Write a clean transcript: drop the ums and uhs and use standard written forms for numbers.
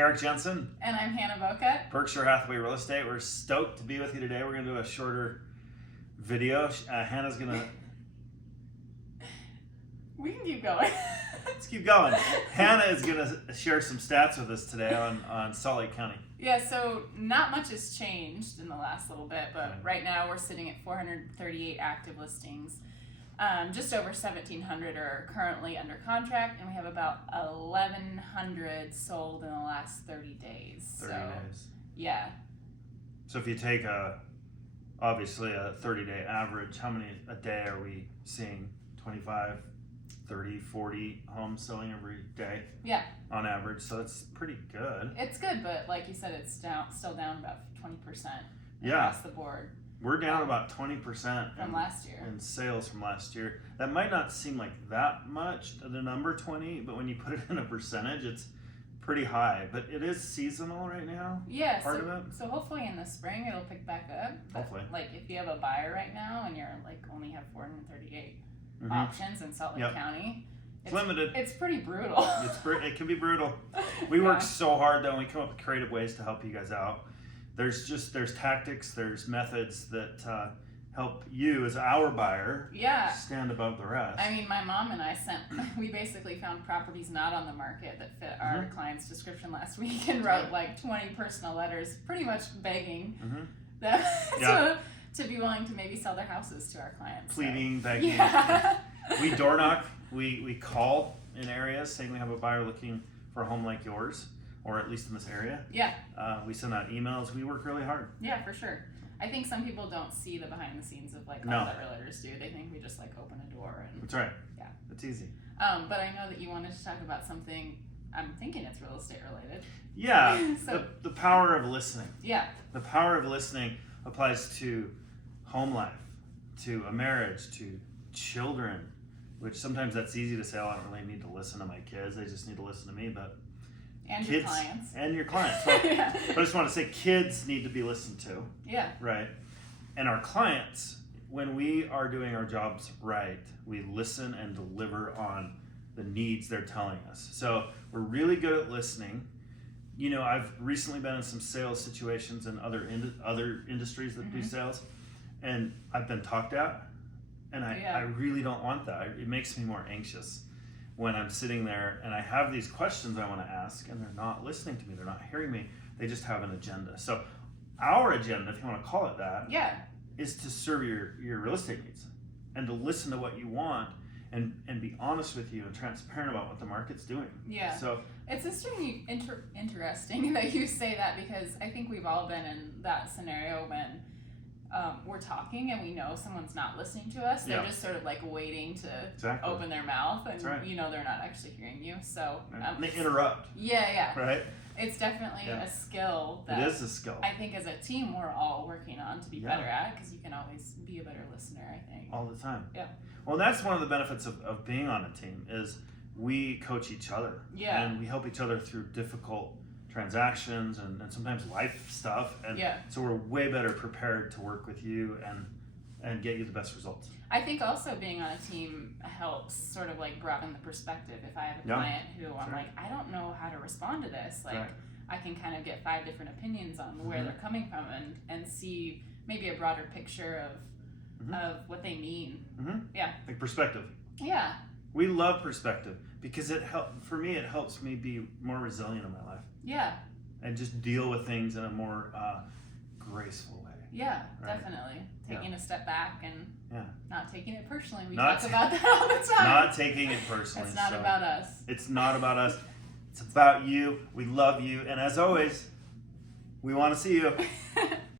Eric Jensen. And I'm Hannah Boca. Berkshire Hathaway Real Estate. We're stoked to be with you today. We're going to do a shorter video. Hannah's going to... We can keep going. Let's keep going. Hannah is going to share some stats with us today on Salt Lake County. Yeah, so not much has changed in the last little bit, but right now we're sitting at 438 active listings. Just over 1,700 are currently under contract, and we have about 1,100 sold in the last 30 days. 30 days. Yeah. So if you take obviously a 30-day average, how many a day are we seeing? 25, 30, 40 homes selling every day? Yeah. On average, so that's pretty good. It's good, but like you said, it's still down about 20% yeah. across the board. We're down about 20% from last year in sales from last year. That might not seem like that much, the number 20, but when you put it in a percentage, it's pretty high. But it is seasonal right now. Yeah, part of it. So hopefully in the spring it'll pick back up. But hopefully. Like if you have a buyer right now and you're like only have 438 options in Salt Lake County, it's limited. It's pretty brutal. It can be brutal. We work so hard though, and we come up with creative ways to help you guys out. There's tactics, there's methods that help you as our buyer stand above the rest. I mean, my mom and I we basically found properties not on the market that fit our client's description last week and wrote like 20 personal letters, pretty much begging them to be willing to maybe sell their houses to our clients. Pleading, begging. We door knock, we call in areas saying we have a buyer looking for a home like yours, or at least in this area. Yeah. We send out emails. We work really hard. Yeah, for sure. I think some people don't see the behind the scenes of like all that realtors do. They think we just like open a door and. That's right. Yeah. It's easy. But I know that you wanted to talk about something. I'm thinking it's real estate related. Yeah. So, the power of listening. Yeah. The power of listening applies to home life, to a marriage, to children, which sometimes that's easy to say, oh, I don't really need to listen to my kids. They just need to listen to me, but. And kids, your clients. And your clients. Well, but I just want to say kids need to be listened to. Yeah. Right. And our clients, when we are doing our jobs right, we listen and deliver on the needs they're telling us. So we're really good at listening. You know, I've recently been in some sales situations in other industries that do sales, and I've been talked at, and I really don't want that. It makes me more anxious when I'm sitting there and I have these questions I want to ask and they're not listening to me, they're not hearing me, they just have an agenda. So our agenda, if you want to call it that, is to serve your real estate needs and to listen to what you want and be honest with you and transparent about what the market's doing. Yeah. So it's extremely interesting that you say that, because I think we've all been in that scenario when we're talking and we know someone's not listening to us. They're just sort of like waiting to open their mouth, and you know they're not actually hearing you. So they interrupt. Yeah. Right. It's definitely a skill that it is a skill. I think as a team we're all working on to be better at, because you can always be a better listener, I think. All the time. Yeah. Well, that's one of the benefits of being on a team is we coach each other. Yeah. And we help each other through difficult transactions and sometimes life stuff, and so we're way better prepared to work with you and get you the best results. I think also being on a team helps sort of like broaden the perspective. If I have a client who I'm like, I don't know how to respond to this, like I can kind of get 5 different opinions on where they're coming from and see maybe a broader picture of what they mean. Like perspective. Yeah. We love perspective because it helps me be more resilient in my life. Yeah. And just deal with things in a more graceful way. Yeah, definitely. Taking a step back and not taking it personally. We talk about that all the time. Not taking it personally. It's not about us. It's not about us. It's about you. We love you. And as always, we want to see you.